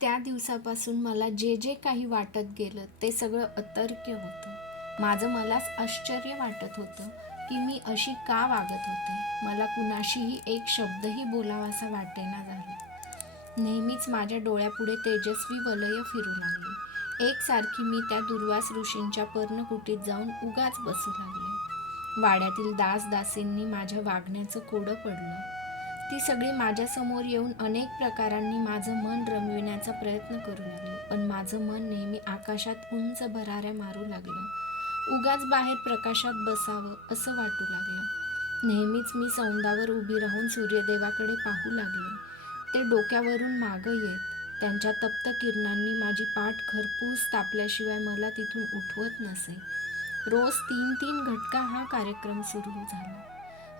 त्या दिवसापासून मला जे जे काही वाटत गेलं ते सगळं अतर्क्य होतं. माझं मलाच आश्चर्य वाटत होतं की मी अशी का वागत होते. मला कुणाशीही एक शब्दही बोलावासा वाटेना झाला. नेहमीच माझ्या डोळ्यापुढे तेजस्वी वलय फिरू लागली. एकसारखी मी त्या दुर्वास ऋषींच्या पर्णकुटीत जाऊन उगाच बसू लागले. वाड्यातील दास-दासींनी माझ्या वागण्याचं कोडं पडलं. ती सगळी माझ्यासमोर येऊन अनेक प्रकारांनी माझं मन रमविण्याचा प्रयत्न करू लागली. पण माझं मन नेहमी आकाशात उंच भराऱ्या मारू लागलं. उगाच बाहेर प्रकाशात बसावं असं वाटू लागलं. नेहमीच मी सौंदावर उभी राहून सूर्यदेवाकडे पाहू लागले. ते डोक्यावरून मागं येत. त्यांच्या तप्त किरणांनी माझी पाठ खरपूस तापल्याशिवाय मला तिथून उठवत नसे. रोज 3-3 घटका हा कार्यक्रम सुरू झाला.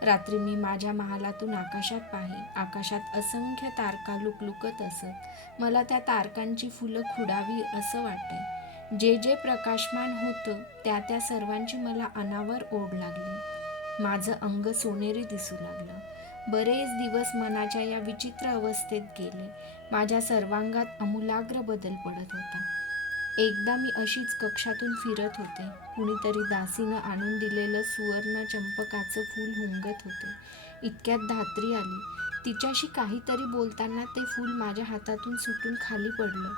रात्री मी माझ्या महालातून आकाशात पाहे. आकाशात असंख्य तारका लुकलुकत असत. मला त्या तारकांची फुलं खुडावी असं वाटे. जे जे प्रकाशमान होतं त्या त्या सर्वांची मला अनावर ओढ लागली. माझं अंग सोनेरी दिसू लागलं. बरेच दिवस मनाच्या या विचित्र अवस्थेत गेले. माझ्या सर्वांगात आमूलाग्र बदल पडत होता. एकदा मी अशीच कक्षातून फिरत होते. कुणीतरी दासीनं आणून दिलेलं सुवर्ण चंपकाचं फूल हुंगत होते. इतक्यात धात्री आली. तिच्याशी काहीतरी बोलताना ते फूल माझ्या हातातून सुटून खाली पडलं.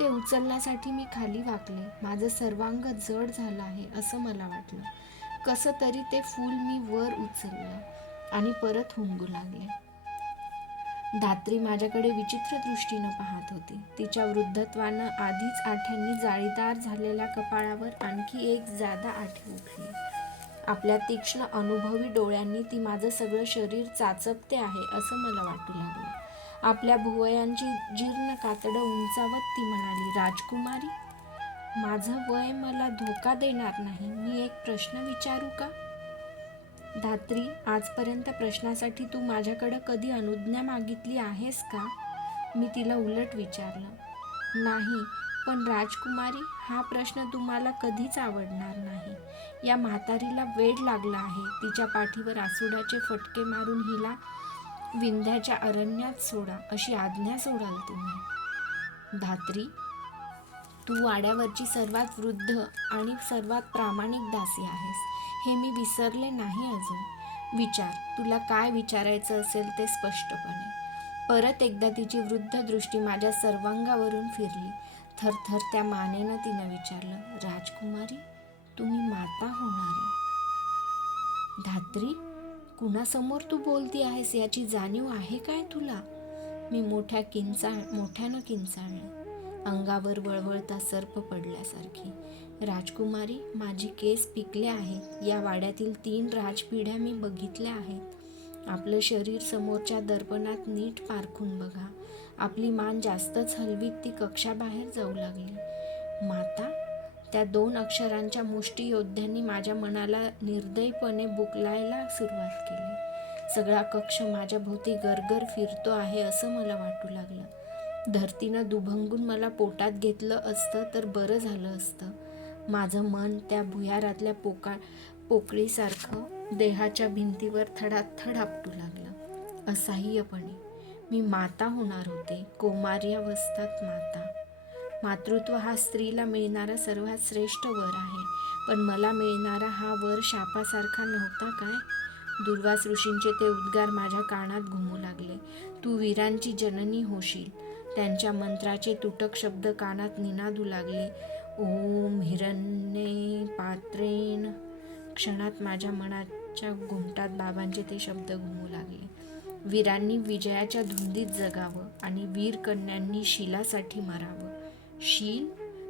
ते उचलण्यासाठी मी खाली वाकले. माझं सर्वांग जड झालं आहे असं मला वाटलं. कसं तरी ते फूल मी वर उचललं आणि परत हुंगू लागले. धात्री माझ्याकडे विचित्र दृष्टीनं पाहत होती. तिच्या वृद्धत्वानं आधीच आठ्यांनी जाळीदार झालेल्या कपाळावर आणखी एक जादा आठी उठली. आपल्या तीक्ष्ण अनुभवी डोळ्यांनी ती माझं सगळं शरीर चाचपते आहे असं मला वाटू लागलं. आपल्या भुवयांची जीर्ण कातडं उंचावत ती म्हणाली, राजकुमारी, माझं वय मला धोका देणार नाही. मी एक प्रश्न विचारू का? धात्री, आजपर्यंत प्रश्नासाठी तू माझ्याकडं कधी अनुज्ञा मागितली आहेस का? मी तिला उलट विचारलं. नाही, पण राजकुमारी, हा प्रश्न तुम्हाला कधीच आवडणार नाही. या म्हातारीला वेड लागलं आहे. तिच्या पाठीवर आसुडाचे फटके मारून हिला विंध्याच्या अरण्यात सोडा अशी आज्ञा सोडाल तुम्ही. धात्री, तू वाड्यावरची सर्वात वृद्ध आणि सर्वात प्रामाणिक दासी आहेस. हे मी विसरले नाही अजून. विचार, तुला काय विचारायचं असेल ते स्पष्टपणे. परत एकदा तिची वृद्ध दृष्टी माझ्या सर्वांगावरून फिरली. थरथरत्या मानेनं तिनं विचारलं, राजकुमारी, तुम्ही माता होणार आहे. धात्री, कुणासमोर तू बोलती आहेस याची जाणीव आहे काय तुला? मी मोठ्यानं किंचाळले, अंगावर वळवळता सर्प पडल्यासारखी. राजकुमारी, माझी केस पिकले आहेत. या वाड्यातील 3 राजपिढ्या मी बघितल्या आहेत. आपलं शरीर समोरच्या दर्पणात नीट पारखून बघा. आपली मान जास्तच हलवीत ती कक्षाबाहेर जाऊ लागली. माता, त्या 2 अक्षरांच्या मुष्टियोद्ध्यांनी माझ्या मनाला निर्दयपणे बुकलायला सुरुवात केली. सगळा कक्ष माझ्या भोवती गरगर फिरतो आहे असं मला वाटू लागलं. धरतीनं दुभंगून मला पोटात घेतलं असतं तर बरं झालं असतं. माझं मन त्या भुयारातल्या पोकळीसारखं देहाच्या भिंतीवर थडाथड आपटू लागलं. असह्यपणे मी माता होणार होते. कौमार्यावस्थात माता. मातृत्व हा स्त्रीला मिळणारा सर्वात श्रेष्ठ वर आहे. पण मला मिळणारा हा वर शापासारखा नव्हता काय? दुर्वास ऋषींचे ते उद्गार माझ्या कानात घुमू लागले. तू वीरांची जननी होशील. त्यांच्या मंत्राचे तुटक शब्द कानात निनादू लागले. ओम हिरण्ये पात्रेण. क्षणात माझ्या मनाच्या घुमटात बाबांचे ते शब्द घुमू लागले. वीरांनी विजयाच्या धुंदीत जगावं आणि वीर कन्यांनी शीलासाठी मरावं. शील,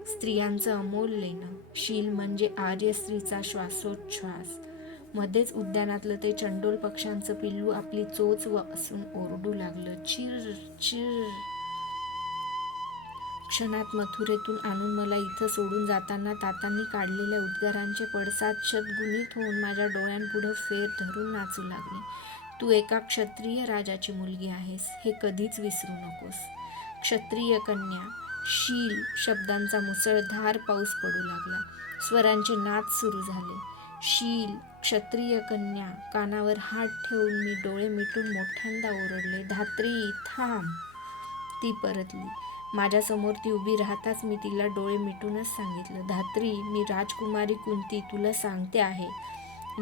स्त्रियांचं अमोल लेणं. शील म्हणजे आर्य स्त्रीचा श्वासोच्छ्वास. मध्येच उद्यानातलं ते चंडोल पक्ष्यांचं पिल्लू आपली चोच वासून ओरडू लागलं, चिर चिर. क्षणात मथुरेतून आणून मला इथं सोडून जाताना तातांनी काढलेल्या उद्गारांचे पडसाद शतगुणित होऊन माझ्या डोळ्यांपुढं फेर धरून नाचू लागले. तू एका क्षत्रिय राजाची मुलगी आहेस, हे कधीच विसरू नकोस. क्षत्रिय कन्या. शील शब्दांचा मुसळधार पाऊस पडू लागला. स्वरांचे नाद सुरू झाले. शील, क्षत्रिय कन्या. कानावर हात ठेवून मी डोळे मिटून मोठ्यांदा ओरडले, धात्री, थांब. ती परतली. माझ्यासमोर ती उभी राहताच मी तिला डोळे मिटूनच सांगितलं, धात्री, मी राजकुमारी कुंती तुला सांगते आहे,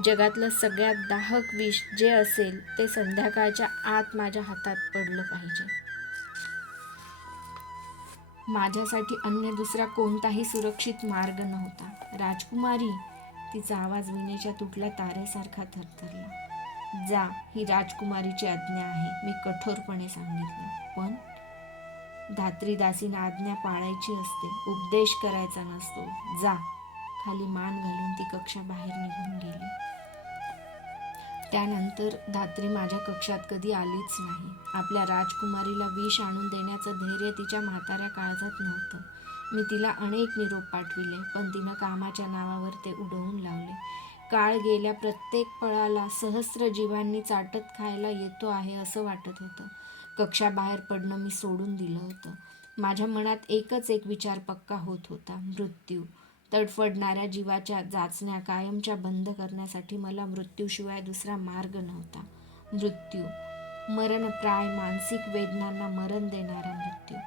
जगातलं सगळ्यात दाहक विष जे असेल ते संध्याकाळच्या आत माझ्या हातात पडलं पाहिजे. माझ्यासाठी अन्य दुसरा कोणताही सुरक्षित मार्ग नव्हता. राजकुमारी, तिचा आवाज विणेच्या तुटल्या तारेसारखा थरथरला. जा, ही राजकुमारीची आज्ञा आहे, मी कठोरपणे सांगितलं. पण धात्री दासीनं आज्ञा पाळायची असते, उपदेश करायचा नसतो. जा. खाली मान घालून ती कक्षाबाहेर निघून गेली. त्यानंतर धात्री माझ्या कक्षात कधी आलीच नाही. आपल्या राजकुमारीला विष आणून देण्याचं धैर्य तिच्या म्हाताऱ्या काळजात नव्हतं. मी तिला अनेक निरोप पाठविले, पण तिनं कामाच्या नावावर ते उडवून लावले. काळ गेल्या प्रत्येक पळाला सहस्र जीवांनी चाटत खायला येतो आहे असं वाटत होतं. कक्षाबाहेर पडणं मी सोडून दिलं होतं. माझ्या मनात एकच एक विचार पक्का होत होता, मृत्यू. तडफडणाऱ्या जीवाच्या जाचण्या कायमच्या बंद करण्यासाठी मला मृत्यूशिवाय दुसरा मार्ग नव्हता. मृत्यू, मरणप्राय मानसिक वेदनांना मरण देणारा मृत्यू,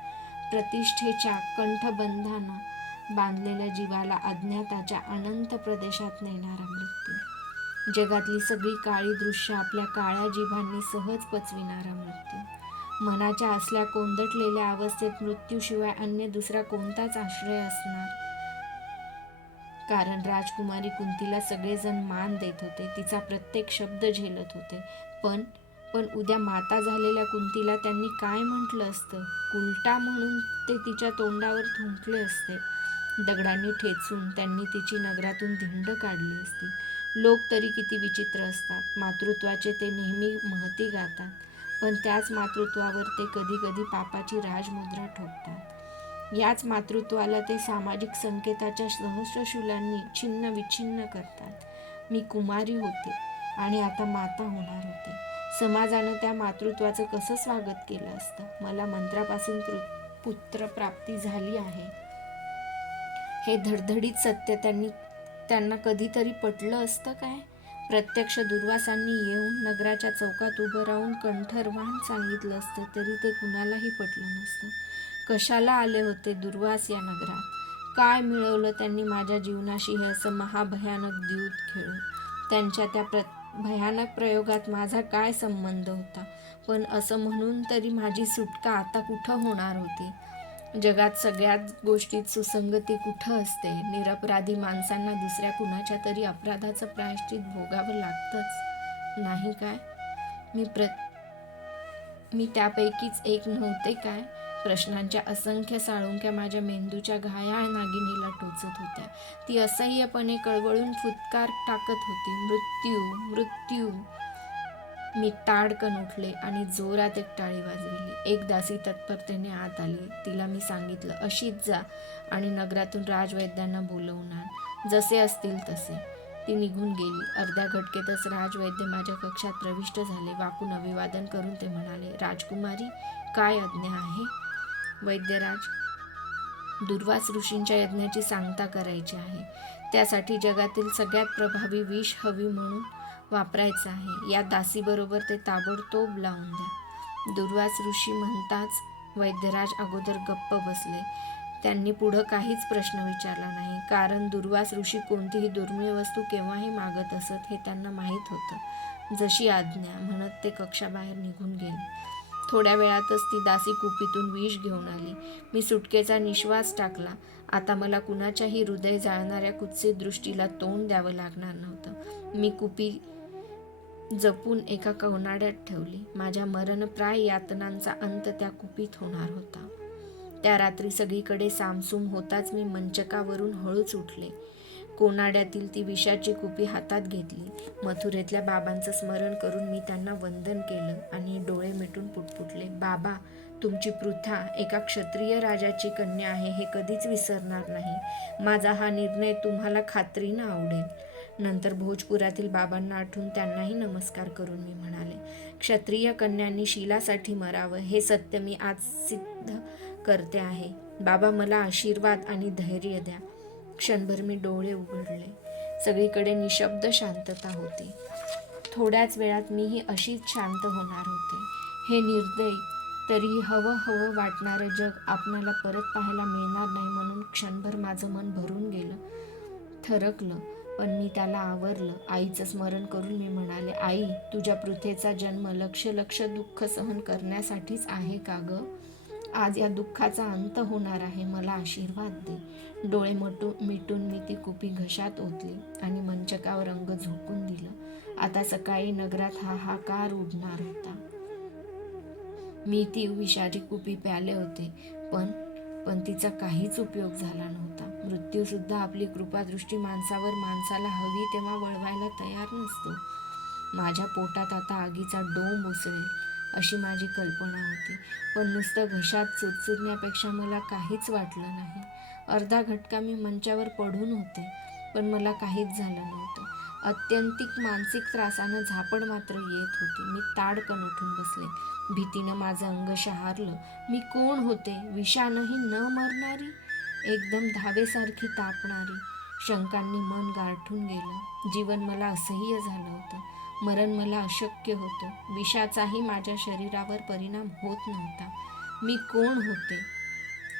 प्रतिष्ठेच्या कंठबंधानं बांधलेल्या जीवाला अज्ञाताच्या अनंत प्रदेशात नेणारा मृत्यू, जगातली सगळी काळी दृश्य आपल्या काळ्या जिभांनी सहज पचविणारा मृत्यू. मनाच्या असल्या कोंदटलेल्या अवस्थेत मृत्यूशिवाय अन्य दुसरा कोणताच आश्रय असणार. कारण राजकुमारी कुंतीला सगळेजण मान देत होते, तिचा प्रत्येक शब्द झेलत होते. पण उद्या माता झालेल्या कुंतीला त्यांनी काय म्हटलं असतं? उलटा म्हणून ते तिच्या तोंडावर थुंकले असते. दगडांनी ठेचून त्यांनी तिची नगरातून धिंड काढली असती. लोक तरी किती विचित्र असतात. मातृत्वाचे ते नेहमी महती गातात, पण त्याच मातृत्वावर ते कधी कधी पापाची राजमुद्रा ठोकतात. याच मातृत्वाला ते सामाजिक संकेताच्या सहस्रशूलांनी छिन्न विच्छिन्न करतात. मी कुमारी होते आणि आता माता होणार होते. समाजानं त्या मातृत्वाचं कसं स्वागत केलं असतं? मला मंत्रापासून पुत्रप्राप्ती झाली आहे हे धडधडीत सत्य त्यांना कधीतरी पटलं असतं काय? प्रत्यक्ष दुर्वासांनी येऊन नगराच्या चौकात उभं राहून कंठरवाण सांगितलं असतं तरी ते कुणालाही पटलं नसतं. कशाला आले होते दुर्वास या नगरात? काय मिळवलं त्यांनी माझ्या जीवनाशी हे असं महाभयानक द्यूत खेळून? त्यांच्या त्या भयानक प्रयोगात माझा काय संबंध होता? पण असं म्हणून तरी माझी सुटका आता कुठं होणार होती? जगात सगळ्याच गोष्टीत सुसंगती कुठं असते? निरपराधी माणसांना दुसऱ्या कुणाच्या तरी अपराधाचं प्रायश्चित भोगावं लागतंच नाही काय? मी त्यापैकीच एक नव्हते काय? प्रश्नांच्या असंख्य साळुंक्या माझ्या मेंदूच्या घायाळ नागिनीला टोचत होत्या. ती असह्यपणे कळवळून फुटकार टाकत होती, मृत्यू, मृत्यू. मी ताडकन उठले आणि जोरात एक टाळी वाजविली. एक दासी तत्परतेने आत आली. तिला मी सांगितलं, अशीच जा आणि नगरातून राजवैद्यांना बोलवून आण, जसे असतील तसे. ती निघून गेली. अर्ध्या घटकेतच राजवैद्य माझ्या कक्षात प्रविष्ट झाले. वाकून अभिवादन करून ते म्हणाले, राजकुमारी, काय आज्ञा आहे? वैद्यराज, दुर्वास ऋषींच्या यज्ञाची सांगता करायची आहे. त्यासाठी जगातील सगळ्यात प्रभावी विष हवी म्हणून वापरायचं आहे. या दासीबरोबर ते ताबडतोब लावून द्या. दुर्वास ऋषी म्हणताच वैद्यराज अगोदर गप्प बसले. त्यांनी पुढं काहीच प्रश्न विचारला नाही, कारण दुर्वास ऋषी कोणतीही दुर्मिळ वस्तू केव्हाही मागत असत हे त्यांना माहीत होतं. जशी आज्ञा म्हणत ते कक्षाबाहेर निघून गेले. थोड्या वेळातच ती दासी कुपीतून विष घेऊन आली. मी सुटकेचा निश्वास टाकला. आता मला कुणाच्याही हृदय जाळणाऱ्या कुत्सित दृष्टीला तोंड द्यावं लागणार नव्हतं. मी कुपी जपून एका कवनाड्यात ठेवली. माझ्या मरणप्राय यातनांचा अंत त्या कुपीत होणार होता. त्या रात्री सगळीकडे सामसूम होताच मी मंचकावरून हळूच उठले. कोनाड्यातील ती विषाची कुपी हातात घेतली. मथुरेतल्या बाबांचं स्मरण करून मी त्यांना वंदन केलं आणि डोळे मिटून पुटपुटले, बाबा, तुमची पृथा एका क्षत्रिय राजाची कन्या आहे हे कधीच विसरणार नाही. माझा हा निर्णय तुम्हाला खात्रीनं आवडेल. नंतर भोजपुरातील बाबांना आठवून त्यांनाही नमस्कार करून मी म्हणाले, क्षत्रिय कन्यांनी शीलासाठी मरावं हे सत्य मी आज सिद्ध करते आहे. बाबा, मला आशीर्वाद आणि धैर्य द्या. क्षणभर मी डोळे उघडले. सगळीकडे निशब्द शांतता होती. थोड्याच वेळात मीही अशीच शांत होणार होते. हे निर्दयी तरी हवं हवं वाटणारं जग आपणाला परत पाहायला मिळणार नाही म्हणून क्षणभर माझं मन भरून गेलं, थरकलं. पण मी त्याला आवरलं. आईचं स्मरण करून मी म्हणाले, आई, तुझ्या पृथेचा जन्म लक्ष लक्ष दुःख सहन करण्यासाठीच आहे का गं? आज या दुःखाचा अंत होणार आहे, मला आशीर्वाद दे. डोळे मिटून मी ती कुपी घशात ओतली आणि मंचकावर अंग झोकून दिलं. आता सकाळी नगरात हाहाकार उडणार होता. मी ती विषारी कुपी प्याले होते, पण तिचा काहीच उपयोग झाला नव्हता. मृत्यूसुद्धा आपली कृपादृष्टी माणसाला हवी तेव्हा वळवायला तयार नसतो. माझ्या पोटात आता आगीचा डोंब उसळेल अशी माझी कल्पना होती. पण नुसतं घशात चुरचुरण्यापेक्षा मला काहीच वाटलं नाही. अर्धा घटका मी मंचावर पडून होते, पण मला काहीच झालं नव्हतं. अत्यंतिक मानसिक त्रासानं झापड मात्र येत होती. मी ताडकन उठून बसले. भीतीनं माझं अंग शहारलं. मी कोण होते? विषानंही न मरणारी, एकदम धावेसारखी तापणारी. शंकांनी मन गारठून गेलं. जीवन मला असह्य झालं होतं. मरण मला अशक्य होतं. विषाचाही माझ्या शरीरावर परिणाम होत नव्हता. मी कोण होते?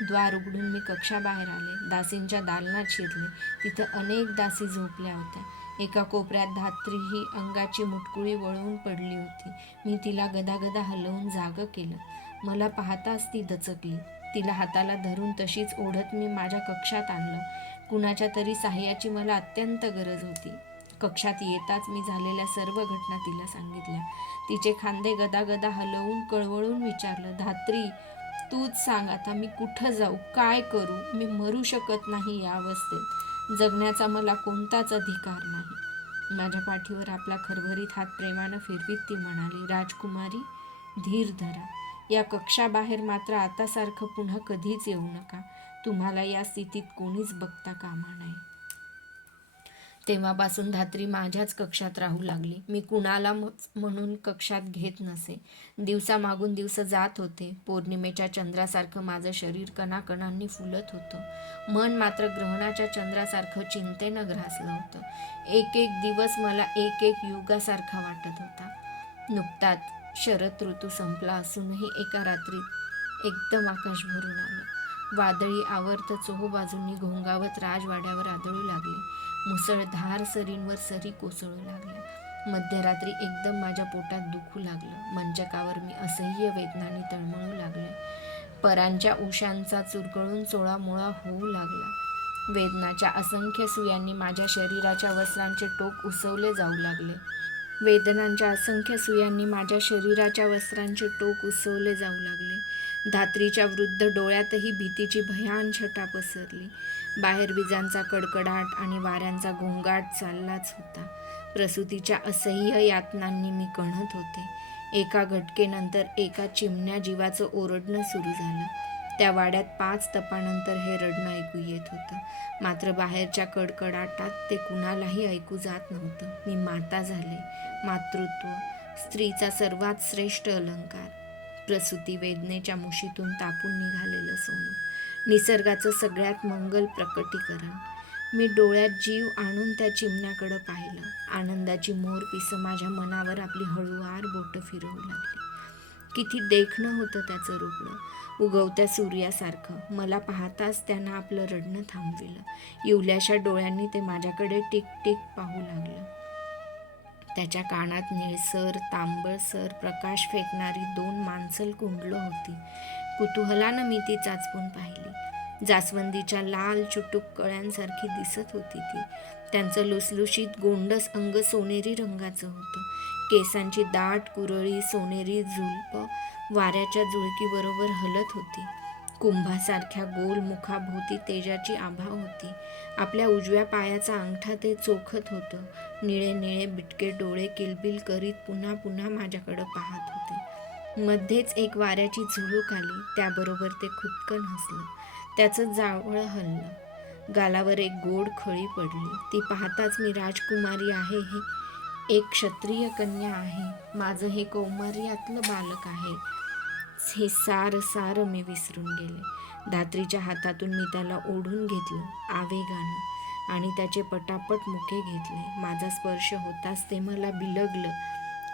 द्वार उघडून मी कक्षाबाहेर आले. दासींच्या दालनात शिरले. तिथं अनेक दासी झोपल्या होत्या. एका कोपऱ्यात धात्री ही अंगाची मुटकुळी वळवून पडली होती. मी तिला गदागदा हलवून जागं केलं. मला पाहताच ती दचकली. तिला हाताला धरून तशीच ओढत मी माझ्या कक्षात आणलं. कुणाच्या तरी साह्याची मला अत्यंत गरज होती. कक्षात येताच मी झालेल्या सर्व घटना तिला सांगितल्या. तिचे खांदे गदागदा हलवून कळवळून विचारलं, धात्री, तूच सांग आता, मी कुठं जाऊ, काय करू? मी मरू शकत नाही या अवस्थेत. जगण्याचा मला कोणताच अधिकार नाही. माझ्या पाठीवर आपला खरभरीत हात प्रेमानं फिरवीत ती म्हणाली, राजकुमारी, धीर धरा. या कक्षाबाहेर मात्र आतासारखं पुन्हा कधीच येऊ नका. तुम्हाला या स्थितीत कोणीच बघता कामा नये. तेव्हापासून धात्री माझ्याच कक्षात राहू लागली. मी कुणाला म्हणून कक्षात घेत नसे. दिवसामागून दिवस जात होते. पौर्णिमेच्या चंद्रासारखं माझं शरीर कणाकणांनी फुलत होतं. मन मात्र ग्रहणाच्या चंद्रासारखं चिंतेनं ग्रासलं होतं. एक एक दिवस मला एक एक युगासारखा वाटत होता. नुकताच शरद ऋतू संपला असूनही एका रात्रीत एकदम आकाश भरून आलं. वादळी आवर्त चोहोबाजूंनी घोंगावत राजवाड्यावर आदळू लागले. मुसळधार सरींवर सरी कोसळू लागल्या. मध्यरात्री एकदम माझ्या पोटात दुखू लागलं. मंचकावर मी असह्य वेदनांनी तळमळू लागले. परांच्या उशांचा चुरकळून चोळामोळा होऊ लागला. वेदनाच्या असंख्य सुयांनी माझ्या शरीराच्या वस्त्रांचे टोक उसवले जाऊ लागले. वेदनांच्या असंख्य सुयांनी माझ्या शरीराच्या वस्त्रांचे टोक उसवले जाऊ लागले. धात्रीच्या वृद्ध डोळ्यातही भीतीची भयान छटा पसरली. बाहेर विजांचा कडकडाट आणि वाऱ्यांचा घोंगाट चाललाच होता. प्रसूतीच्या असह्य यातनांनी मी कण्हत होते. एका घटकेनंतर एका चिमण्या जीवाचं ओरडणं सुरू झालं. त्या वाड्यात 5 तपानंतर हे रडणं ऐकू येत होतं. मात्र बाहेरच्या कडकडाटात ते कुणालाही ऐकू जात नव्हतं. मी माता झाले. मातृत्व, स्त्रीचा सर्वात श्रेष्ठ अलंकार. प्रसूती वेदनेच्या मुशीतून तापून निघालेलं सोनं. निसर्गाचं सगळ्यात मंगल प्रकटीकरण. मी डोळ्यात जीव आणून त्या चिमण्याकडं पाहिलं. आनंदाची मोरपिसं माझ्या मनावर आपली हळूवार बोटं फिरवू लागली. किती देखणं होतं त्याचं रुपणं, उगवत्या सूर्यासारखं. मला पाहताच त्यानं आपलं रडणं थांबविलं. इवल्याशा डोळ्यांनी ते माझ्याकडे टिक टिक पाहू लागलं. त्याच्या कानात निळसर तांबळसर प्रकाश फेकणारी 2 मांसल कुंडलं होती. कुतूहलानं मी ती चाचपून पाहिली. जास्वंदीच्या लाल चुटूक कळ्यांसारखी दिसत होती ती. त्यांचं लुसलुशीत गोंडस अंग सोनेरी रंगाचं होतं. केसांची दाट कुरळी सोनेरी झुलप वाऱ्याच्या जुळकीबरोबर हलत होती. कुंभासारख्या गोल मुखाभोवती तेजाची आभा होती. आपल्या उजव्या पायाचा अंगठा ते चोखत होतं. निळे निळे बिटके डोळे किलबिल करीत पुन्हा पुन्हा माझ्याकडं पाहत होते. मध्येच एक वाऱ्याची झुळूक आली. त्याबरोबर ते खुदकन हसलं. त्याचं जावळ हललं. गालावर एक गोड खळी पडली. ती पाहताच मी राजकुमारी आहे, हे एक क्षत्रिय कन्या आहे, माझं हे कौमार्यातलं बालक आहे, हे सार मी विसरून गेले. धात्रीच्या हातातून मी त्याला ओढून घेतलं आवेगानं आणि त्याचे पटापट मुके घेतले. माझा स्पर्श होताच ते मला बिलगलं.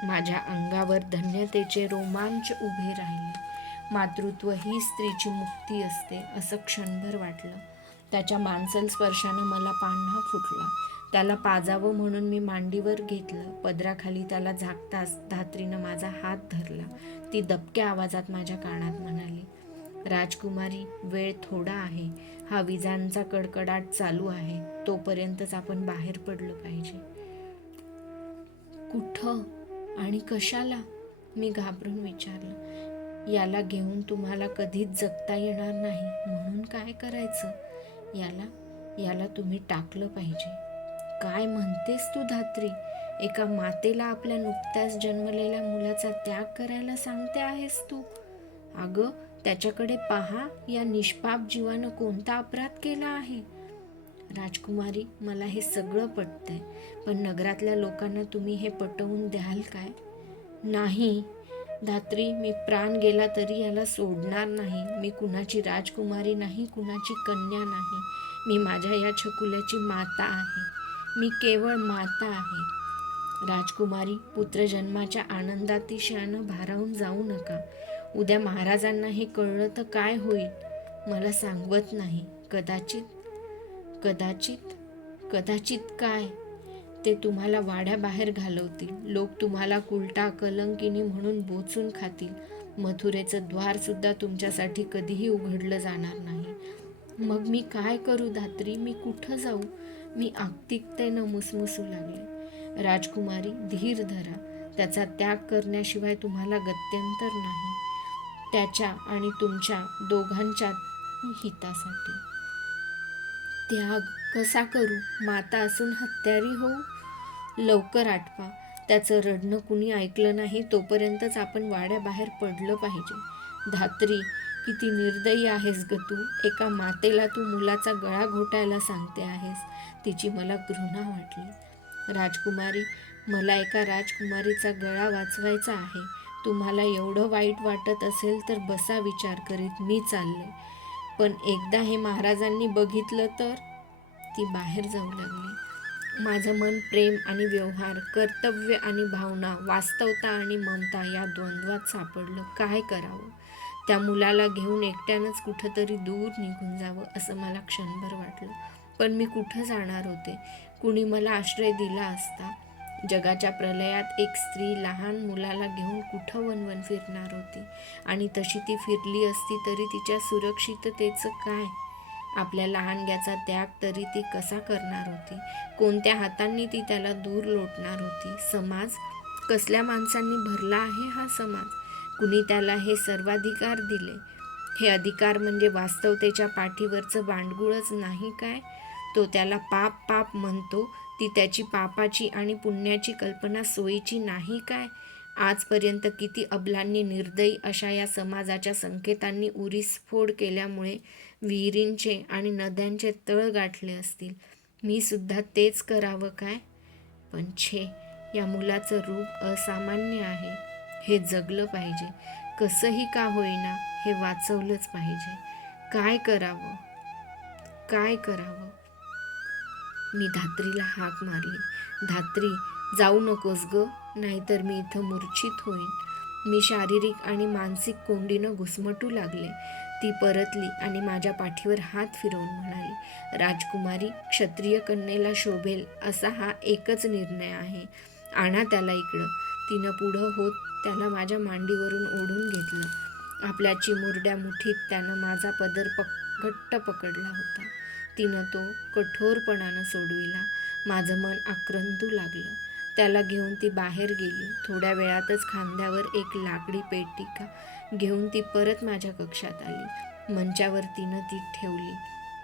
माझ्या अंगावर धन्यतेचे रोमांच उभे राहिले. मातृत्व ही स्त्रीची मुक्ती असते असं क्षणभर वाटलं. त्याच्या मांसल स्पर्शानं मला पान्हा फुटला. त्याला पाजावं म्हणून मी मांडीवर घेतलं. पदराखाली त्याला झाकताच धात्रीनं माझा हात धरला. ती दबक्या आवाजात माझ्या कानात म्हणाली, राजकुमारी, वेळ थोडा आहे. हा विजांचा कडकडाट चालू आहे. तोपर्यंतच आपण बाहेर पडलं पाहिजे. कुठं आणि कशाला? मी घाबरून विचारलं. याला घेऊन तुम्हाला कधीच जगता येणार नाही म्हणून काय करायचं? याला तुम्ही टाकलं पाहिजे. काय म्हणतेस तू धात्री? एका मातेला आपल्या नुकत्याच जन्मलेल्या मुलाचा त्याग करायला सांगते आहेस तू? अगं, त्याच्याकडे पहा, या निष्पाप जीवानं कोणता अपराध केला आहे. राजकुमारी, मला हे सगळं पटतंय, पण नगरातल्या लोकांना तुम्ही हे पटवून द्याल काय? नाही धात्री, मी प्राण गेला तरी याला सोडणार नाही. मी कुणाची राजकुमारी नाही, कुणाची कन्या नाही. मी माझ्या या छकुल्याची माता आहे. मी केवळ माता आहे. राजकुमारी, पुत्रजन्माच्या आनंदातिशयानं भारावून जाऊ नका. उद्या महाराजांना हे कळलं तर काय होईल? मला सांगवत नाही. कदाचित काय? ते तुम्हाला वाड्याबाहेर घालवतील. लोक तुम्हाला कुलटा कलंकिनी म्हणून बोचून खातील. मथुरेचं द्वार सुद्धा तुमच्यासाठी कधीही उघडलं जाणार नाही. मग मी काय करू धात्री? मी कुठं जाऊ? मी आक्तिकतेनं मुसमुसू लागले. राजकुमारी, धीर धरा. त्याचा त्याग करण्याशिवाय तुम्हाला गत्यंतर नाही. त्याच्या आणि तुमच्या दोघांच्या हितासाठी. त्याग कसा करू? माता असून हत्यारी होऊ? लवकर आटपा. त्याचं रडणं कुणी ऐकलं नाही तोपर्यंतच आपण वाड्याबाहेर पडलं पाहिजे. धात्री, किती निर्दयी आहेस ग तू. एका मातेला तू मुलाचा गळा घोटायला सांगते आहेस. तिची मला घृणा वाटली. राजकुमारी, मला एका राजकुमारीचा गळा वाचवायचा आहे. तुम्हाला एवढं वाईट वाटत असेल तर बसा विचार करीत. मी चालले. पण एकदा हे महाराजांनी बघितलं तर? ती बाहेर जाऊ लागली. माझं मन प्रेम आणि व्यवहार, कर्तव्य आणि भावना, वास्तवता आणि ममता या द्वंद्वात सापडलं. काय करावं? त्या मुलाला घेऊन एकट्यानंच कुठंतरी दूर निघून जावं असं मला क्षणभर वाटलं. पण मी कुठं जाणार होते? कुणी मला आश्रय दिला असता. जगाच्या प्रलयात एक स्त्री लहान मुलाला घेऊन कुठं वणवण फिरणार होती? आणि तशी ती फिरली असती तरी तिच्या सुरक्षिततेचं काय? आपल्या लहानग्याचा त्याग तरी ती कसा करणार होती? कोणत्या हातांनी ती त्याला दूर लोटणार होती? समाज, कसल्या माणसांनी भरला आहे हा समाज? कुणी त्याला हे सर्वाधिकार दिले? हे अधिकार म्हणजे वास्तवतेच्या पाठीवरचं बांडगुळच नाही काय? तो त्याला पाप पाप म्हणतो. ती त्याची पापाची आणि पुण्याची कल्पना सोयीची नाही काय? आजपर्यंत किती अबलांनी निर्दयी अशा या समाजाच्या संकेतांनी उरीसफोड केल्यामुळे विहिरींचे आणि नद्यांचे तळ गाठले असतील. मी सुद्धा तेच करावं काय? पण छे, या मुलाचं रूप असामान्य आहे. हे जगलं पाहिजे. कसंही का होईना हे वाचवलंच पाहिजे. काय करावं? मी धात्रीला हाक मारली. धात्री, जाऊ नकोस ग, नाहीतर मी इथं मूर्छित होईन. मी शारीरिक आणि मानसिक कोंडीनं घुसमटू लागले. ती परतली आणि माझ्या पाठीवर हात फिरवून म्हणाली, राजकुमारी, क्षत्रिय कन्येला शोभेल असा हा एकच निर्णय आहे. आणा त्याला इकडं. तिनं पुढं होत त्याला माझ्या मांडीवरून ओढून घेतलं. आपल्या चिमुरड्या मुठीत त्यानं माझा पदर घट्ट पकडला होता. तिनं तो कठोरपणानं सोडविला. माझं मन आक्रंदू लागलं. त्याला घेऊन ती बाहेर गेली. थोड्या वेळातच खांद्यावर एक लाकडी पेटिका घेऊन ती परत माझ्या कक्षात आली. मंचावर तिनं ती ठेवली.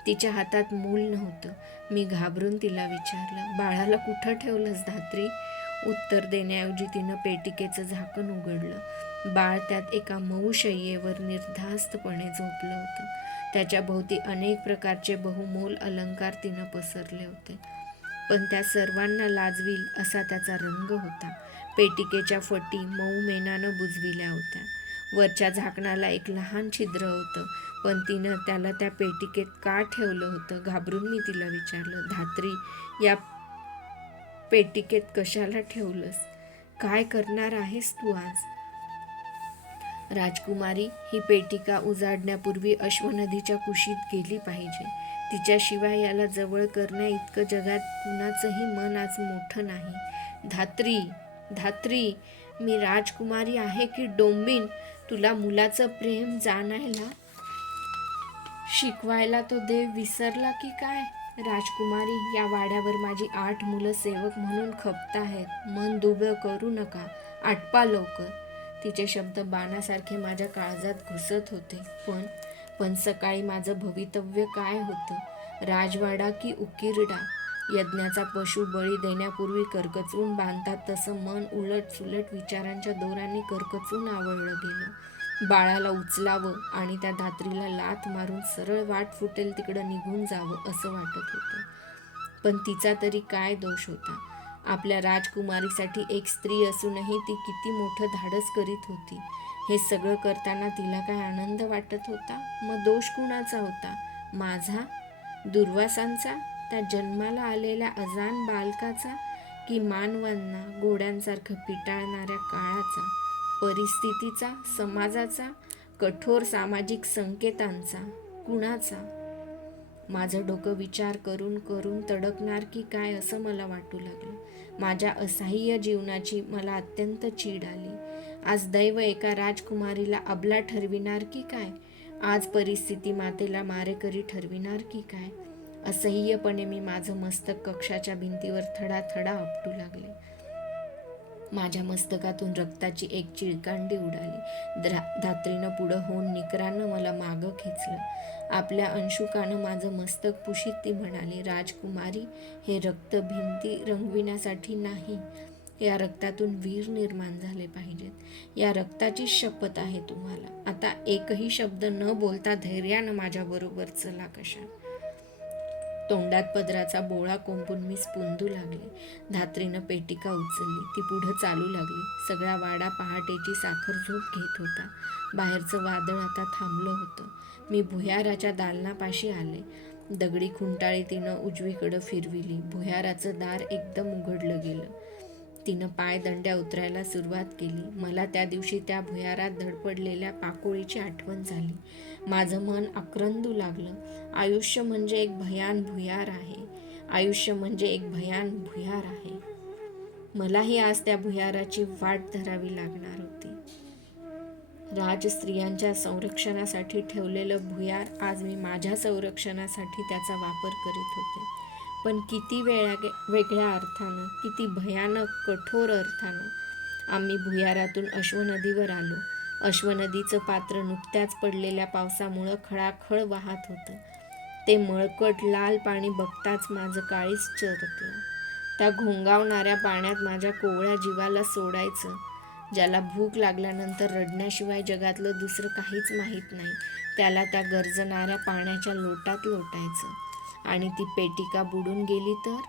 तिच्या हातात मूल नव्हतं. मी घाबरून तिला विचारलं, बाळाला कुठं ठेवलंस धात्री? उत्तर देण्याऐवजी तिनं पेटिकेचं झाकण उघडलं. बाळ त्यात एका मऊ शय्येवर निर्धास्तपणे झोपलं होतं. त्याच्या भोवती अनेक प्रकारचे बहुमोल अलंकार तिनं पसरले होते, पण त्या सर्वांना लाजवील असा त्याचा रंग होता. पेटिकेच्या फटी मऊ मेणानं बुजविल्या होत्या. वरच्या झाकणाला एक लहान छिद्र होतं, पण तिनं त्याला त्या पेटिकेत का ठेवलं होतं? घाबरून मी तिला विचारलं, धात्री, या पेटिकेत कशाला ठेवलंस? काय करणार आहेस तू आज? राजकुमारी ही पेटिका उजाडण्यापूर्वी अश्वनदीच्या कुशीत गेली पाहिजे. तिच्याशिवाय याला जवळ करण्या इतकं जगात कुणाचंही मन आज मोठं नाही. धात्री, धात्री, मी राजकुमारी आहे की डोंबीन तुला मुलाचं प्रेम जाणायला शिकवायला तो देव विसरला की काय? राजकुमारी, या वाड्यावर माझी 8 मुलं सेवक म्हणून खपताहेत. मन दुबळं करू नका, आटपा लवकर. तिचे शब्द बाणासारखे माझ्या काळजात घुसत होते. पण सकाळी माझं भवितव्य काय होतं? राजवाडा की उकिरडा? यज्ञाचा पशु बळी देण्यापूर्वी करकचून बांधतात तसं मन उलट सुलट विचारांच्या दोरांनी करकचून आवळलं गेलं. बाळाला उचलावं आणि त्या धात्रीला लाथ मारून सरळ वाट फुटेल तिकडं निघून जावं असं वाटत होतं. पण तिचा तरी काय दोष होता? आपल्या राजकुमारीसाठी एक स्त्री असूनही ती किती मोठं धाडस करीत होती. हे सगळं करताना तिला काय आनंद वाटत होता? मग दोष कुणाचा होता? माझा? दुर्वासांचा? त्या जन्माला आलेल्या अजान बालकाचा? की मानवांना घोड्यांसारखं पिटाळणाऱ्या काळाचा, परिस्थितीचा, समाजाचा, कठोर सामाजिक संकेतांचा? कुणाचा? माझं डोकं विचार करून करून तडकणार की काय असं मला वाटू लागलं. माझ्या असह्य जीवनाची मला अत्यंत चीड आली. आज दैव एका राजकुमारीला अबला ठरविणार की काय? आज परिस्थिती मातेला मारेकरी ठरविणार की काय? असह्यपणे मी माझं मस्तक कक्षाच्या भिंतीवर थडा थडा आपटू लागले. माझ्या मस्तकातून रक्ताची एक चिळकांडी उडाली. धात्रीनं पुढं होऊन निकरानं मला मागं खेचलं. आपल्या अंशुकानं माझं मस्तक पुशीत ती म्हणाली, राजकुमारी, हे रक्त भिंती रंगविण्यासाठी नाही. या रक्तातून वीर निर्माण झाले पाहिजेत. या रक्ताची शपथ आहे तुम्हाला. आता एकही शब्द न बोलता धैर्यानं माझ्याबरोबर चला कशा. तोंडात पदराचा बोळा कोंबून मी स्पुंदू लागले. धात्रीनं पेटिका उचलली. ती पुढं चालू लागली. सगळा वाडा पहाटेची साखर झोप घेत होता. बाहेरचं वादळ आता थांबलं होतं. मी भुयाराच्या दालनापाशी आले. दगडी खुंटाळी तिनं उजवीकडं फिरविली. भुयाराचं दार एकदम उघडलं गेलं. तिनं पायदंड्या उतरायला सुरुवात केली. मला त्या दिवशी त्या भुयारात धडपडलेल्या पाकोळीची आठवण झाली. माझं मन आक्रंदू लागलं. आयुष्य म्हणजे एक भयान भुयार आहे. आयुष्य म्हणजे एक भयान भुयार आहे. मलाही आज त्या भुयाराची वाट धरावी लागणार होती. राजस्त्रियांच्या संरक्षणासाठी ठेवलेलं भुयार आज मी माझ्या संरक्षणासाठी त्याचा वापर करीत होते. पण किती वेगळ्या अर्थानं, किती भयानक कठोर अर्थानं. आम्ही भुयारातून अश्वनदीवर आलो. अश्वनदीचं पात्र नुकत्याच पडलेल्या पावसामुळं खळाखळ वाहत होतं. ते मळकट लाल पाणी बघताच माझं काळीज चरकलं. त्या घोंगावणाऱ्या पाण्यात माझ्या कोवळ्या जीवाला सोडायचं. ज्याला भूक लागल्यानंतर रडण्याशिवाय जगातलं दुसरं काहीच माहीत नाही, त्याला त्या गरजणाऱ्या पाण्याच्या लोटात लोटायचं. आणि ती पेटिका बुडून गेली तर?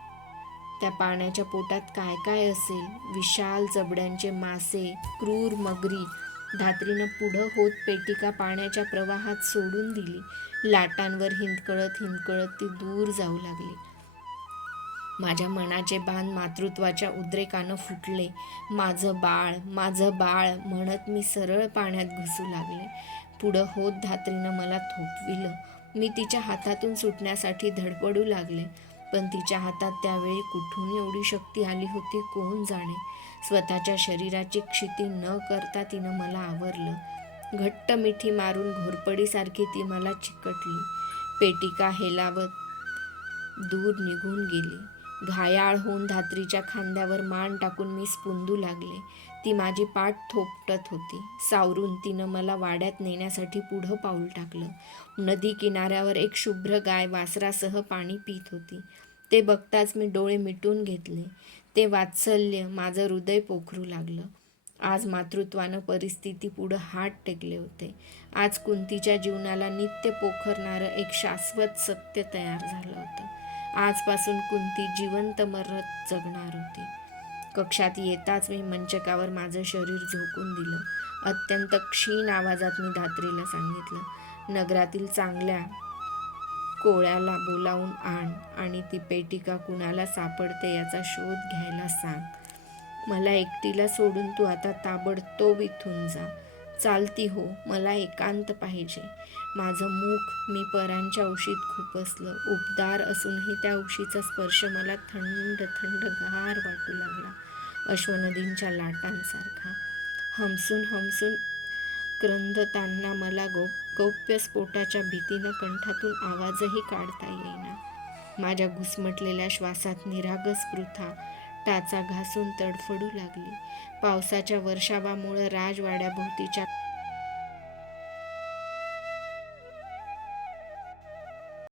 त्या पाण्याच्या पोटात काय काय असेल? विशाल जबड्यांचे मासे, क्रूर मगरी. धात्रीनं पुढं होत पेटिका पाण्याच्या प्रवाहात सोडून दिली. लाटांवर हिंदकळत हिंदकळत ती दूर जाऊ लागली. माझ्या मनाचे बांध मातृत्वाच्या उद्रेकानं फुटले. माझं बाळ, माझं बाळ म्हणत मी सरळ पाण्यात घुसू लागले. पुढं होत धात्रीनं मला थोपविलं. मी तिच्या हातातून सुटण्यासाठी धडपडू लागले. पण तिच्या हातात त्यावेळी कुठून एवढी शक्ती आली होती कोण जाणे. स्वतःच्या शरीराची क्षिती न करता तिनं मला आवरलं. घट्ट मिठी मारून घोरपडीसारखी ती मला चिकटली. पेटिका हेलावत दूर निघून गेली. घायाळ होऊन धात्रीच्या खांद्यावर मान टाकून मी स्पुंदू लागले. ती माझी पाठ थोपटत होती. सावरून तिनं मला वाड्यात नेण्यासाठी पुढं पाऊल टाकलं. नदी किनाऱ्यावर एक शुभ्र गाय वासरासह पाणी पित होती. ते बघताच मी डोळे मिटून घेतले. ते वात्सल्य माझं हृदय पोखरू लागलं. आज मातृत्वानं परिस्थिती पुढं हात टेकले होते. आज कुंतीच्या जीवनाला नित्य पोखरणारं एक शाश्वत सत्य तयार झालं होतं. आजपासून कुंती जिवंत मरत जगणार होती. कक्षात येताच मी मंचकावर माझं शरीर झोकून दिलं. अत्यंत क्षीण आवाजात मी धात्रीला सांगितलं, नगरातील चांगल्या कोळ्याला बोलावून आण आणि ती पेटिका कुणाला सापडते याचा शोध घ्यायला सांग. मला एकटीला सोडून तू आता ताबडतोब इथून जा. चालती हो, मला एकांत पाहिजे. माझं मुख मी परांच्या उशीत खुपसलं. उबदार असूनही त्या उशीचा स्पर्श मला थंड थंडगार वाटू लागला, अश्वनदींच्या लाटांसारखा. हमसून हमसून क्रंदताना मला गौप्य स्फोटाच्या भीतीनं कंठातून आवाजही काढता येईना. माझ्या घुसमटलेल्या श्वासात निरागस स्पृथा टाचा घासून तडफडू लागली. पावसाच्या वर्षावामुळं राजवाड्याभोवतीच्या